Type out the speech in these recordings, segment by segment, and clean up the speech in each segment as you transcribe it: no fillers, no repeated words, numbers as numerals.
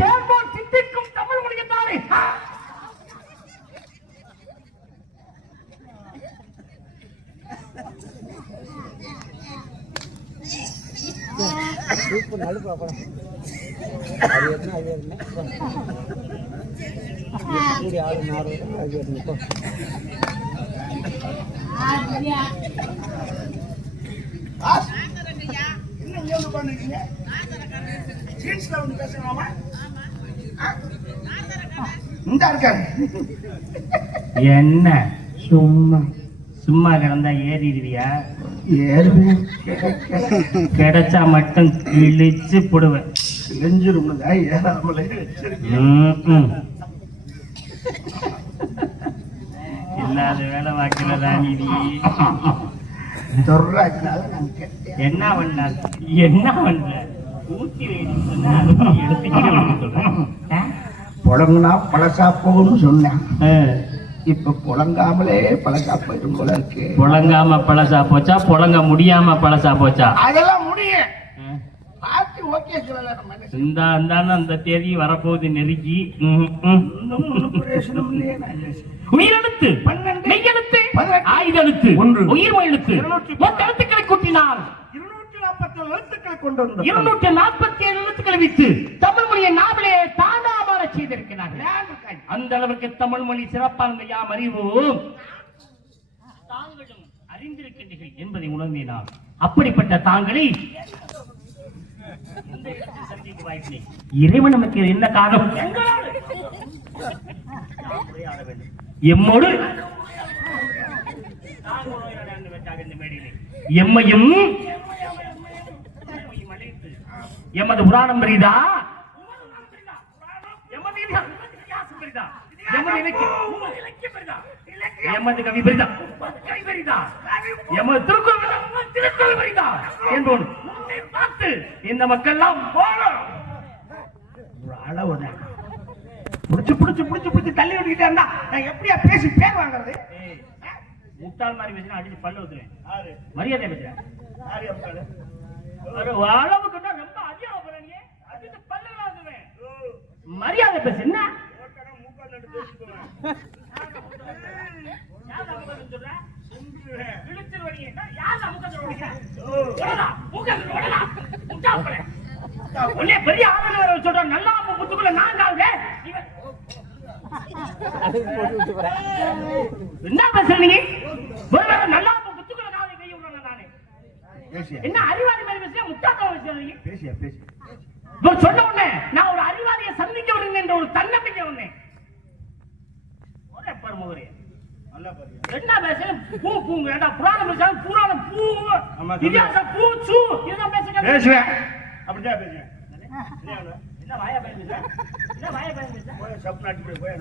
தேர்வோர் சிந்திக்கும் தமிழ் மொழியத்தானே. என்ன சும்மா சும்மா கிடந்தா ஏறிடுவியா? கிடைச்சா மட்டும் கிழிச்சு போடுவேன். இல்லாத வேலை வாக்கிறதா நீ? என்ன பண்ண என்ன பண்ற? புழங்குனா பழசா போகும்னு சொன்னேன். இப்ப புழங்காமலே பழசா போயிடும் போல இருக்கு. புழங்காம பழசா போச்சா, புழங்க முடியாம பழசா போச்சா? அதெல்லாம் முடியும். அந்த தேதி வரப்போகுது நெருக்கி. உயிரெழுத்து, மெய்யெழுத்து, ஆயுதெழுத்து, உயிர்மை எழுத்து மொத்த எழுத்துக்களை கூட்டினார் 247 எழுத்துக்களை வைத்து தமிழ் மொழியை நாவலே தானாமாற செய்திருக்கிறார்கள். அந்த அளவுக்கு தமிழ் மொழி சிறப்பானது யாம் அறிவோம், தாங்களும் அறிந்திருக்கின்றீர்கள் என்பதை உணர்ந்தினார். அப்படிப்பட்ட தாங்களை இறைவன் நமக்கு என்ன காரணம்? எம்மோடு எம்மையும் எமது புராணம் பெரிதா, எமது கவி பெரிதா, எமது திருக்குறள் பெரிதா என்போம் பார்த்து இந்த மக்கள் எல்லாம் புடிச்சு தள்ளி விட்டுக்கிட்டே இருந்தா நான் எப்படியா பேசி பேர் வாங்குறது? முட்டாள் மாதிரி பேசினா அடிச்சு பல்ல ஊத்துறேன். மரியாதை பேசுறேன். அளவுக்கு ரொம்ப அதிகம் போறீங்க. அடிச்சு பல்ல ஊத்துவேன். மரியாதை பேசு. என்ன பெரிய ஆளுநர் சொல்ற நல்லா புத்துக்குள்ள நான் என்ன பேசுறீங்க? நல்லா புத்துக்குள்ள நாளை கை விடுறாங்க. நானே என்ன அறிவாளி மாதிரி பேசுறேன், முட்டாள பேசுறீங்க. சொன்ன உடனே நான் ஒரு அறிவாளியை சந்திக்க வருங்க என்ற ஒரு தன்னம்பிக்கை வந்தேன். என்ன பேசுறேன்? பூ பூ வேண்டாம், புராணம் பேசுறேன், புராணம் பூ இதிகாசம் பூ சூ இதுதான் பேசுறேன். அப்படிதான் பேசுறேன். என்ன வாயா பேசுறேன்? என்ன வாயா பேசுறேன்? போய் சப்னாட்டி போய்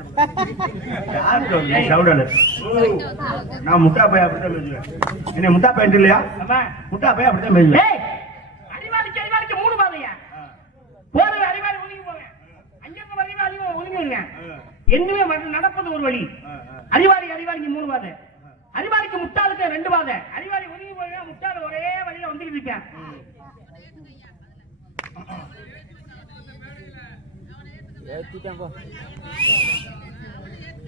நான் முட்டா பைய அப்படிதான் பேசுவேன். என்ன முட்டா பையன் இல்லையா? முட்டா பைய அப்படிதான் பேசுவேன். அறிவாளிக்கு அறிவாளிக்கு 3 பாதையா போறது. அறிவாளி ஒதுங்கி போவேன், அங்கிருந்து அறிவாளி ஒதுங்கி வருவேன். என்னவே நடப்பது ஒரு வழி. அறிவாளி அறிவாளிக்கு 3 பாதை, அறிவாளிக்கு முட்டாளுக்கு 2 பாதை. அறிவாளி ஒதுங்கி போவேன், முட்டாள் ஒரே வழியில வந்துட்டு இருப்பேன்.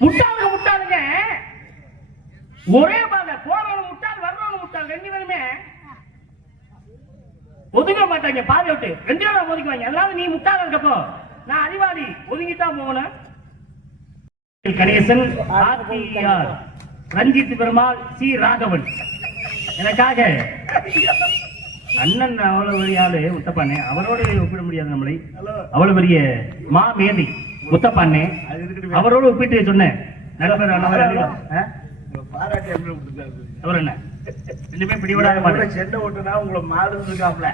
முட்டாளுங்க முட்டாளுங்க ஒரே பாதை. போறவங்க முட்டாள், வர்றவங்க முட்டாள். 2 பேருமே ஒதுங்க மாட்டாங்க. பாதை விட்டு 2 பேரும் ஒதுக்குவாங்க. அதனால நீ முட்டாள் இருக்கப்போ நான் அறிவாளி ஒதுங்கித்தான் போகணும். கணேசன், ஆர்டிஆர், ரஞ்சித் பெருமாள், சி ராகவன் எனக்காக அண்ணன் அவ்வளவு பெரிய ஆளு முத்தப்பானே. அவரோடு ஒப்பிட முடியாது நம்மளை. அவ்வளவு பெரிய மா மேதை முத்தப்பானே. அவரோடு ஒப்பிட்டு சொன்னேன். நண்பர் அவர் என்ன 2 பேரும் பிடிவிடாத மாட்டேன். செண்டை ஓட்டுனா உங்களை மாடு இருக்காப்ல.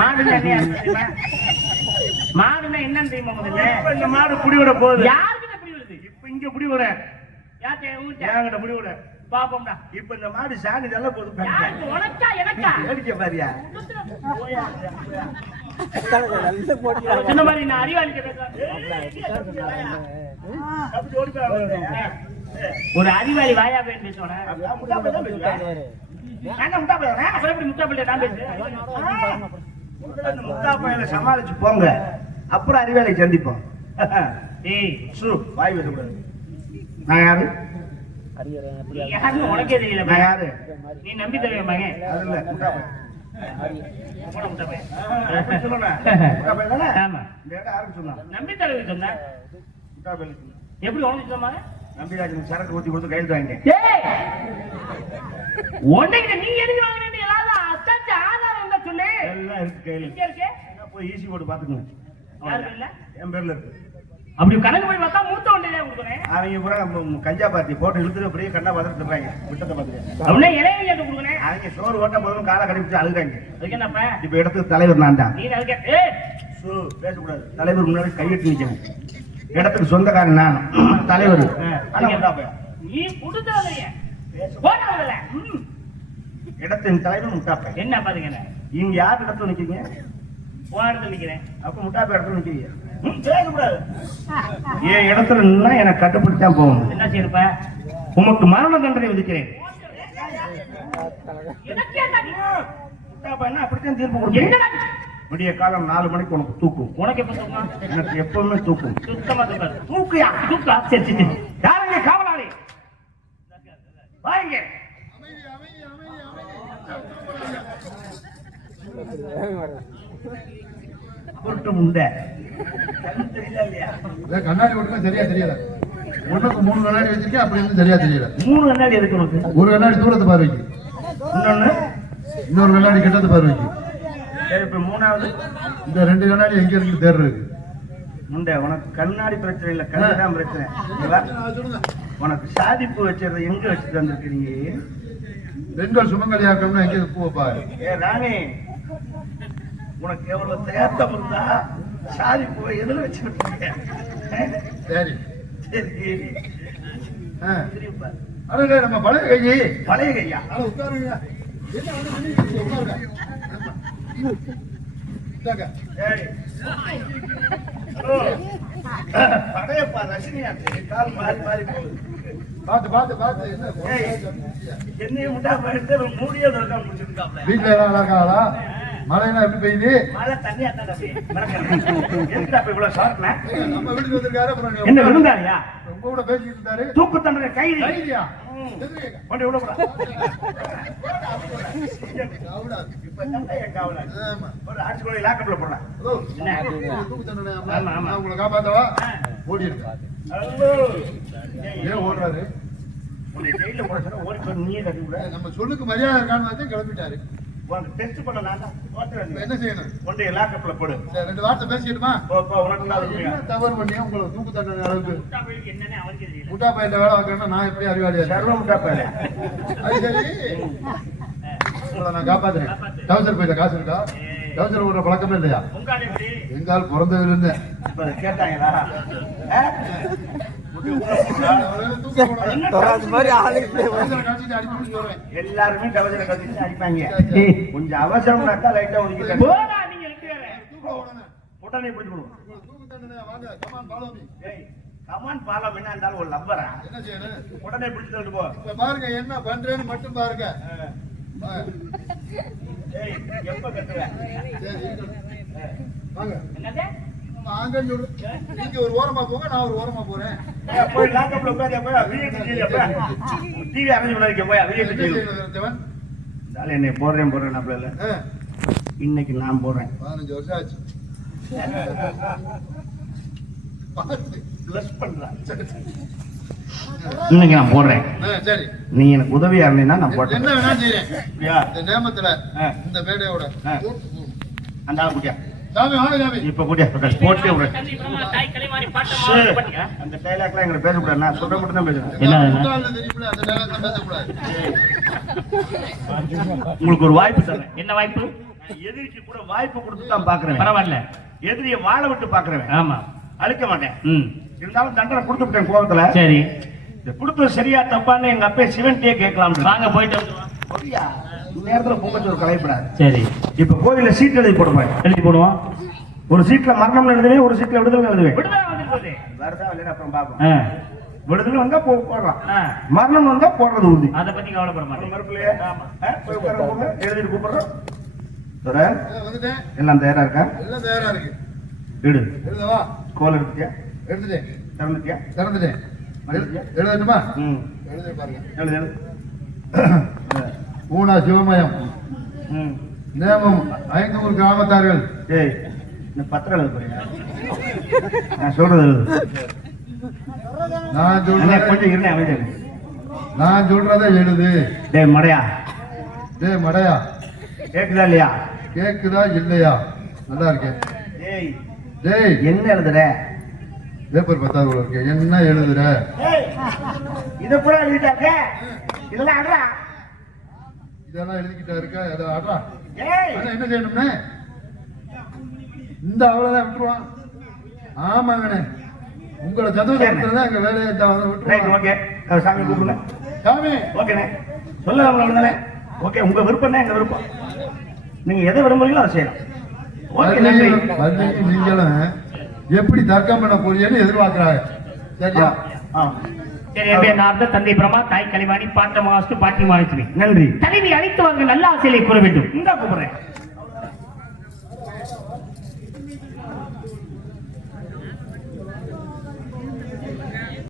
மாடுன்னா என்னன்னு தெரியுமா? முதல்ல இந்த மாடு பிடிவிட போகுது. யாருக்கிட்ட பிடிவிடுது? இப்ப இங்க பிடிவிட யார்கிட்ட பிடிவிட பாப்போம்டா. இப்ப இந்த மாடு சாணி நல்ல போது உனக்கா எனக்கா ஏடிக்க பாரியா? சொன்ன மாதிரி நான் அறிவாளிக்க ஒரு அறிவாளி வாயா பேர் பேசுவேன். முட்டா பையில சமாளிச்சு போங்க. அப்புறம் அறிவாலை சந்திப்போம். ஏய் சு வாய் பேசக்கூடாது. நான் யாரு? யாருன்னு உனக்கே தெரியல. நான் யாரு? நீ நம்பி தருவேன் மகன். அது இல்ல முட்டா பையன். நம்பி தருவேன் சொன்ன எப்படி உனக்கு சொன்னாங்க? நம்பிராஜன் சரக்கு ஊத்தி கொடுத்து கையெழுத்து வாங்கிட்டேன். உன்னைக்கு நீ எதுக்கு வாங்கினேன்னு ஏதாவது அத்தாச்சி ஆதாரம் இருந்தா சொல்லு. எல்லாம் இருக்கு கையில. இங்க இருக்கு. போய் ஈஸி போட்டு பாத்துக்கணும். யாரு இல்ல? என் பேர்ல இருக்கு. அப்படி கணக்கு போய் பார்த்தா மூத்த வண்டியிலே கொடுக்குறேன். அவங்க பூரா கஞ்சா பார்த்தி போட்டு இழுத்துட்டு அப்படியே கண்ணா பார்த்துட்டு இருப்பாங்க. விட்டத்தை பார்த்துட்டு அப்படியே இலையை கேட்டு கொடுக்குறேன். அவங்க சோறு ஓட்ட போதும் காலை கடிப்பிச்சு அழுகாங்க. அதுக்கு என்னப்ப இப்ப இடத்துக்கு தலைவர் நான் தான். நீ அதுக்கு பேசக்கூடாது. தலைவர் முன்னாடி கையெட்டு நிக்கணும். இடத்துக்கு சொந்தக்காரன் நான் தலைவர். நீ கொடுத்தாலையே இடத்தின் தலைவர் முட்டாப்ப. என்ன பாத்தீங்க இங்க யார் இடத்துல நிக்கிறீங்க? போன இடத்துல நிக்கிறேன். அப்ப முட்டாப்ப இடத்துல நிக்கிறீங்க. என் இடத்துல நின்னா எனக்கு கட்டுப்பட்டுதான் போகணும். என்ன செய்யப்ப? உமக்கு மரண தண்டனை விதிக்கிறேன். அப்படித்தான் தீர்ப்பு கொடுக்கிறேன். விடிய காலம் 4 மணிக்கு உனக்கு தூக்கும். உனக்கு எப்ப தூக்கும்? எனக்கு எப்பவுமே தூக்கும். சுத்தமா தூக்காது. தூக்குயா தூக்கா. சரி சரி யாருங்க காவலாளி? வாங்க. கண்ணாடி ஒட்டுமே சரியா தெரியல. ஒண்ணுக்கு 3 கண்ணாடி வச்சிருக்கேன். அப்படி இருந்து சரியா தெரியல. 3 கண்ணாடி எதுக்கு உனக்கு? ஒரு கண்ணாடி தூரத்து பார்வைக்கு, இன்னொரு கண்ணாடி கிட்டத்து பார்வைக்கு. இப்ப 3வது இந்த 2 கண்ணாடி எங்க இருக்கு தேர்றதுக்கு? முண்டை உனக்கு கண்ணாடி பிரச்சனை இல்ல, கண்ணாடி பிரச்சனை. உனக்கு சாதிப்பு வச்சது எங்க வச்சுட்டு வந்திருக்கீங்க? பெண்கள் சுமங்கலியாக்கம்னா எங்க பூவப்பா? ராணி உனக்கு எவ்வளவு தேர்த்தம் இருந்தா சாதி போய் எதுல வச்சுக்கிட்டு? சரி சரி அட நம்ம பழைய கையி. பழைய கையா? உட்காருங்க. படையப்பா ரஜினியா கால் மாறி மாறி போகுது. பாத்து பாத்து பாத்து என்னையும் முட்டா போயிட்டு மூடியே இருக்காம முடிச்சிருக்காப்ல. வீட்டுல எல்லாம் நல்லா இருக்காங்களா? மழைனா எப்படி பெய்யுது? மழை தண்ணியா தான் இவ்வளவு ஷார்ட்ல நம்ம வீட்டுக்கு வந்திருக்காரு. அப்புறம் என்ன விழுந்தாரியா? உங்க கூட பேசிட்டு இருந்தாரு. தூக்கு தண்டனை கைதி. கைதியா? கொண்டு விட கூடாது. இப்ப தண்டைய காவல ஒரு ஆட்சி கூட லாக்கப்ல போடலாம். தூக்கு தண்டனை நான் உங்களை காப்பாத்தவா? ஓடி இருக்கா? ஏன் ஓடுறாரு? உன்னை ஜெயில போட சொன்னா ஓடி போய் நீயே கட்டி விட. நம்ம சொல்லுக்கு மரியாதை இருக்கான்னு வச்சு கிளம்பிட்டாரு. உனக்கு டெஸ்ட் பண்ண நான் என்ன செய்யணும்? ஒன்றை லாக்கப்ல போடு. 2 வார்த்தை பேசிக்கிட்டுமா? உனக்கு என்ன தவறு பண்ணி உங்களை தூக்கு தண்டனை அளவுக்கு என்னன்னு அவருக்கு தெரியல. முட்டா பையன் வேலை வைக்கணும்னா நான் எப்படி அறிவாளியா? சர்வ முட்டா பையன். அது சரி, உங்களை நான் காப்பாத்துறேன். டவுசர் பையில காசு இருக்கா? டவுசர் ஒரு பழக்கமே இல்லையா? எங்கால் பிறந்ததுல இருந்து கேட்டாங்களா? எல்லாருமே டவசரை கட்டிட்டு அடிப்பாங்க. கொஞ்சம் அவசரம்னாக்கா லைட்டா ஒதுக்கிட்டு உடனே பிடிச்சிடுவோம். கமான் பாலம் என்ன இருந்தாலும் ஒரு லப்பரா என்ன செய்யணும்? உடனே பிடிச்சிட்டு போ. பாருங்க என்ன பண்றேன்னு மட்டும் பாருங்க. எப்ப கட்டுவேன்? வாங்க நீங்க ஒரு ஓரமா போங்க, நான் ஒரு ஓரமா போறேன். போய் லாக்கப்ல உட்கார்ந்து டிவி அரேஞ்ச் பண்ணிருக்கேன். போய் என்னை போடுறேன் அப்படி இல்ல. இன்னைக்கு நான் போடுறேன். 15 வருஷம் ஆச்சு. பிளஸ் பண்றேன். இன்னைக்கு நான் போடுறேன். சரி, நீ எனக்கு உதவியா இருந்தீங்கன்னா நான் போடுறேன். என்ன வேணா செய்றேன். இந்த நேமத்துல இந்த மேடையோட அந்த ஆள் குட்டியா சாமி வாங்க சாமி. இப்ப குட்டியா போட்டே விடு. அந்த டைலாக்லாம் எங்களை பேசக்கூடாது. நான் சொல்ற மட்டும் தான் பேசுறேன். உங்களுக்கு ஒரு வாய்ப்பு தரேன். என்ன வாய்ப்பு? எதிரிக்கு கூட வாய்ப்பு கொடுத்து தான் பாக்குறேன். பரவாயில்ல, எதிரியை வாழ விட்டு பாக்குறேன். ஆமா, அழிக்க மாட்டேன். இருந்தாலும் தண்டனை கொடுத்து விட்டேன் கோபத்துல. சரி, கொடுத்தது சரியா தப்பான்னு எங்க அப்பா சிவன்டியே கேட்கலாம். வாங்க போயிட்டு நேரத்துல பொங்கச்சோறு கலைப்படாது. சரி, இப்ப கோயில சீட் எழுதி போடுவேன். எழுதி போடுவோம். ஒரு சீட்ல மரணம் எழுதுவேன், ஒரு சீட்ல விடுதலை எழுதுவேன். வருதா இல்லையா அப்புறம் பாப்போம். விடுதலை வந்தா போடலாம், மரணம் வந்தா போடுறது உறுதி. அதை பத்தி கவலைப்பட மாட்டேன். எழுதிட்டு கூப்பிடுறோம். எல்லாம் தயாரா இருக்கா? எல்லாம் தயாரா இருக்கு. எடு. எழுதவா? கோல் எடுத்துட்டியா? எடுத்துட்டேன். திறந்துட்டியா? திறந்துட்டேன். மடிச்சிட்டியா? எழுதட்டுமா? ம். எழுத பாருங்க. எழுது, எழுது. ஊனா சிவமயம் ம். நேமம் 500 கிராமத்தார்கள். ஏய், இந்த பத்திரம் எழுத போறியா? நான் சொல்றது எழுது. நான் அண்ணே, சொல்றேன். கொஞ்சம் இருந்தேன் அமைதியா இரு. நான் சொல்றதை எழுது. டேய் மடையா, டேய் மடையா, கேக்குதா இல்லையா? கேக்குதா இல்லையா? நல்லா இருக்கேன். ஏய், டேய் என்ன எழுதுற? பேப்பர் பத்தாவது போல இருக்கு. என்ன எழுதுற? ஏய், இத பூரா எழுதிட்டாங்க. இதெல்லாம் அடடா. இதெல்லாம் எழுதிக்கிட்டா இருக்கா? அதை ஆடுறா. ஏய், ஆனா என்ன செய்யணும்னே? இந்த அவ்வளவுதான் விட்டுருவான். ஆமாங்கண்ணே, உங்களை சந்தோஷப்படுத்துறதா எங்க வேலையை ரைட், விட்டுருவான். ஓகே. சாமி கூப்பிடுங்க. சாமி ஓகேண்ணே, சொல்லலாம் தானே? ஓகே, உங்க விருப்பம் தான் எங்க விருப்பம். நீங்க எதை விரும்புறீங்களோ அதை செய்யலாம். ஓகே, நன்றி. மறுபடியும் நீங்களும் எப்படி தர்க்கம் பண்ண போறீங்கன்னு எதிர்பார்க்கிறாங்க. சரியா? ஆ. சரி, என் அர்த்த தந்தை பிரமா, தாய் கலைவாணி, பாட்ட மாஸ்து, பாட்டி மாணிச்சுமி. நன்றி. தலைவி அழைத்து வாங்க, நல்ல ஆசையை கூற வேண்டும். இந்தா கூப்பிடுறேன்.